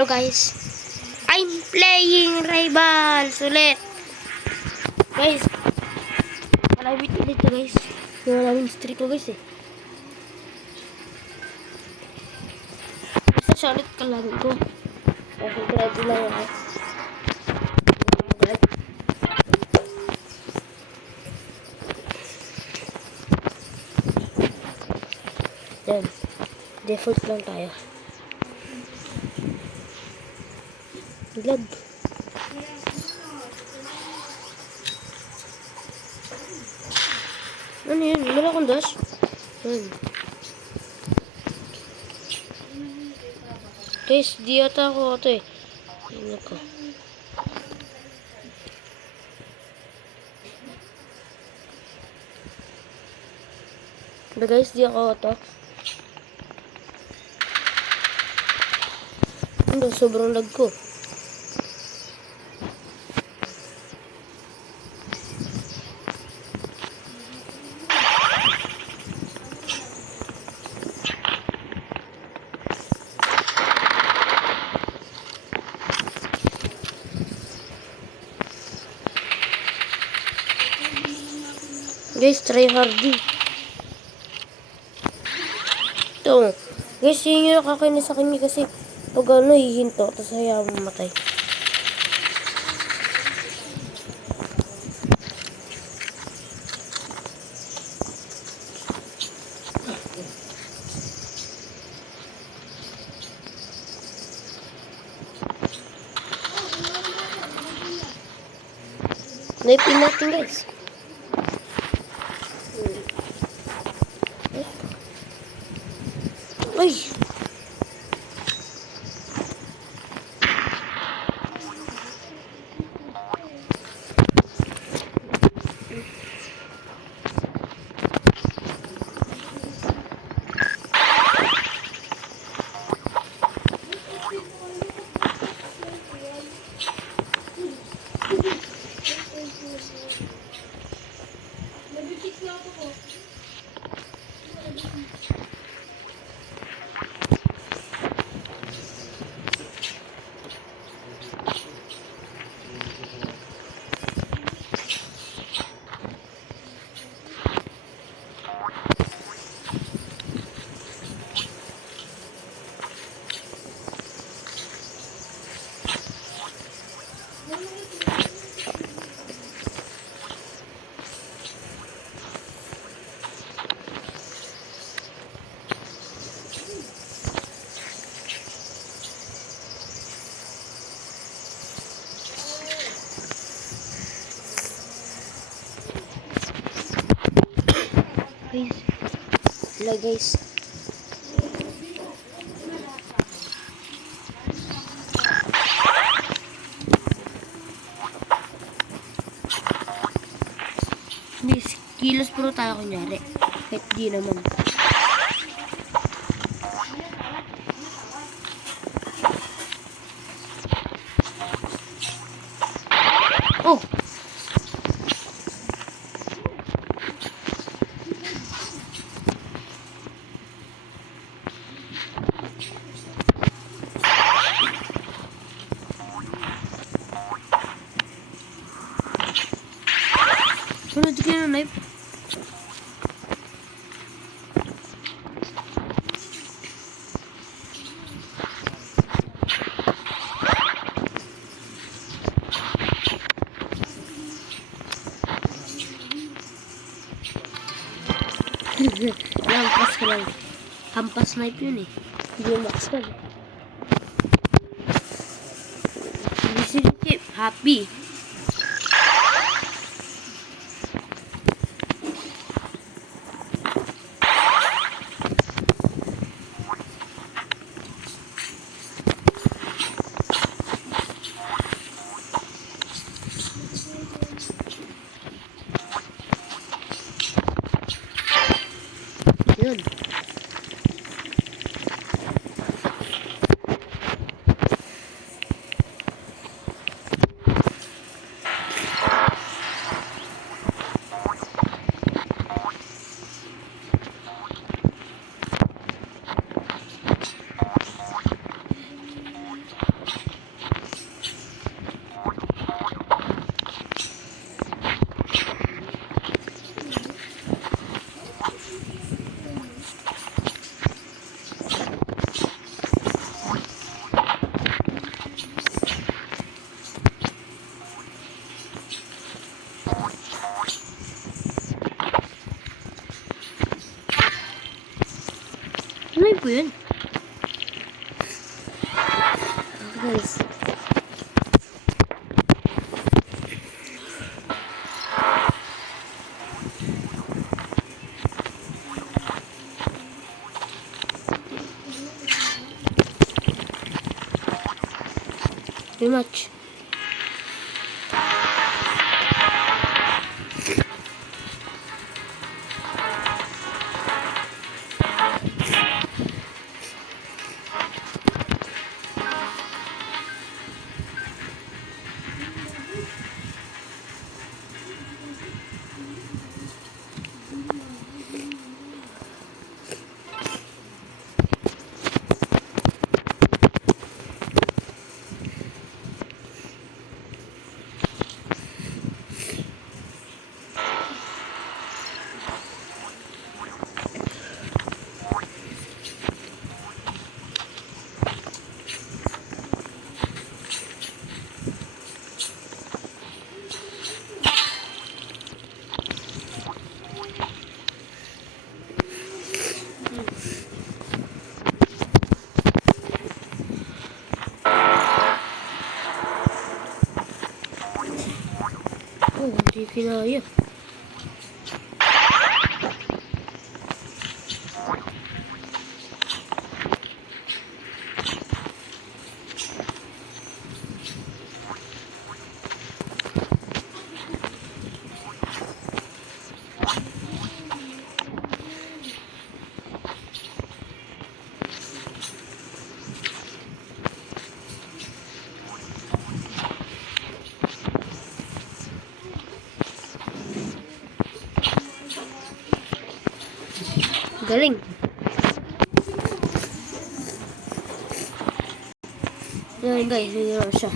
Hello guys, I'm playing Rivals ulit. Guys, malapit ulit to guys. Yung namin streak ko guys eh. Basta siya ulit kalaro ko. Okay, ready lang ako. Yan, default lang tayo. Lag. Ano yun? Wala akong dash. Yan. Guys, di ata ako ito eh. Ano ko? Pero guys, di ako ito. Ano, sobrang lag ko. Guys, try hardy. Ito. Guys, yun yung nakakainis sa kanya kasi pag ano, hihinto, tapos hayaan mamatay. Naipin natin guys. Ay! Hello guys. Miss, kilos puro tayo kunyari. Kahit di naman. Oh! Sunod ka na knife. Lampas ko lang. Hampas knife yun eh. Hindi max ka. Hindi silip. Happy. Yun. yun. Guys. Rematch. Oh, hindi kinaya. Galing. Yan guys, yun siya.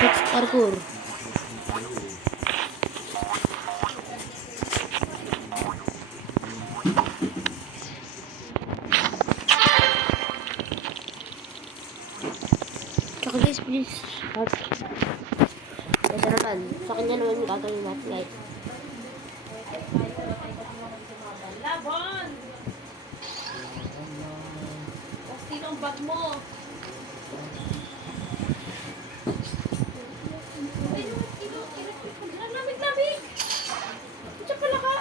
Let's parkour. Tsaka guys, please. Kasi naman, sa kanya naman yung gagawin natin guys. Labon! Sino ang bag mo? Lamig-lamig! Diyan pala ka!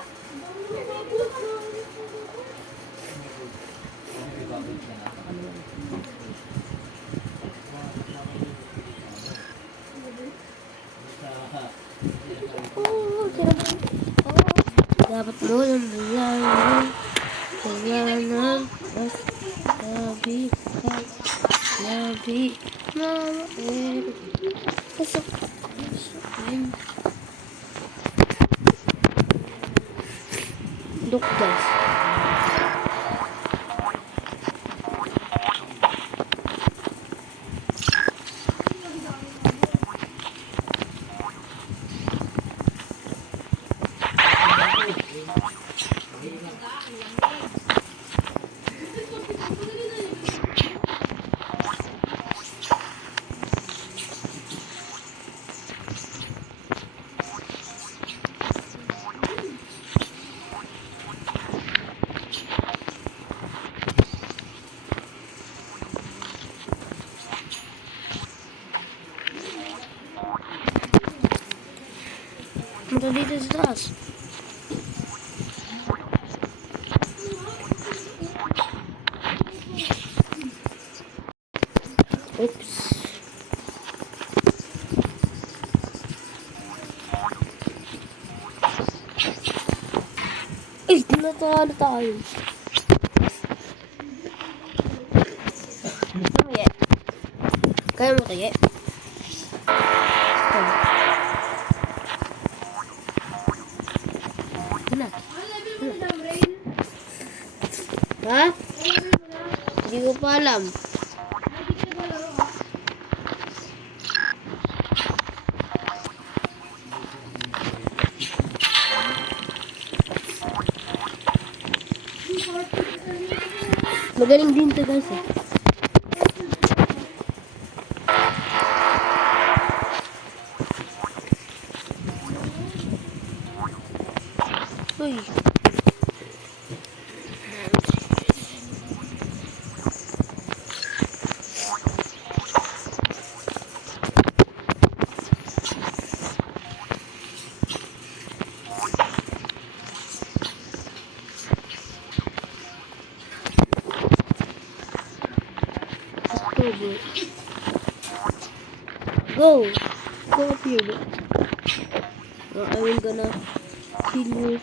Dapat mo lang malaman. Kailangan labi mama pasok look guys. Punta dito sa taas. Oops. Ay, tinatalo tayo. Kaya mo kaya? Ha? Hindi ko pa alam. Magaling din to guys eh. Uy. October. Go! Go up here, bro. I will gonna kill you.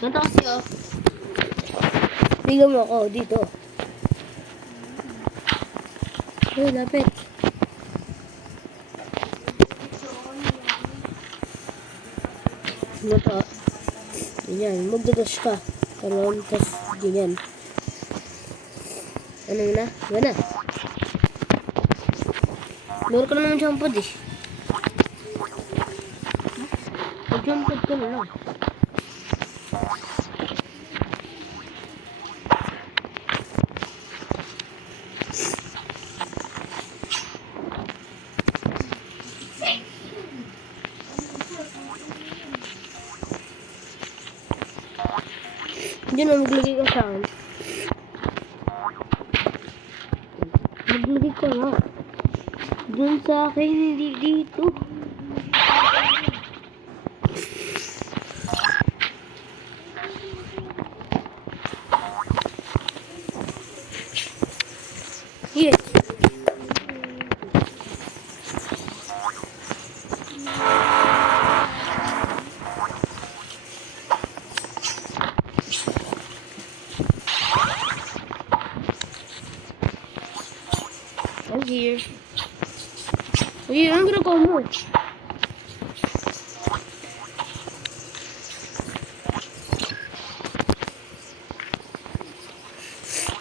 Ganito kasi oh. Tingnan mo ako dito. Uy, lapit. Ano pa? Ganyan, magdadas ka. Karoon, tas ganyan. Ano na? Gana. Meron ka naman jump pad eh. Mag-jump pad ka na lang. Diyan na, maglagay ka sa akin. Maglagay ka nga. Doon sa akin, hindi dito. Yes. I'm here. Uy, anong ginagawa mo?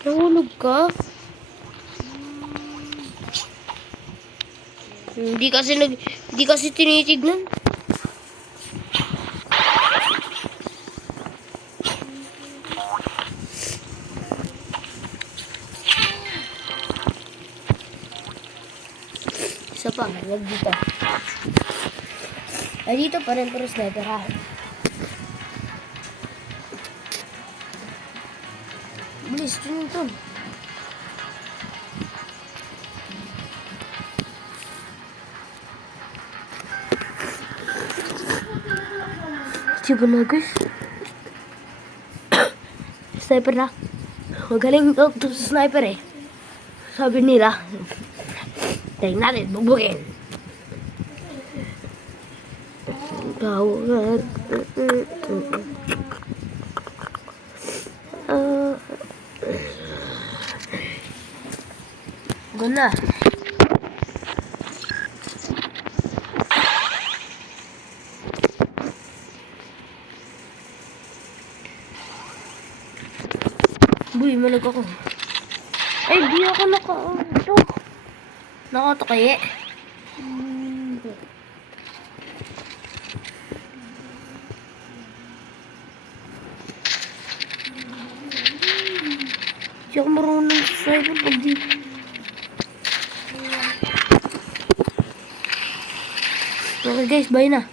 Nahulog ka? Hindi kasi tinitignan. Isa pa, wag dito. Ay, dito pa rin, pero sniper ha. Bilis, yun ito. Siya na guys. Sniper na. Magaling ito sa sniper eh. Sabi nila. Tingnan natin, bubugin. Tawag. Guna. Buy, malag ako. Ay, di ako naka-auto. Naka-auto kaya? Di ako marunong sa cyber pag di. Okay guys, bye na.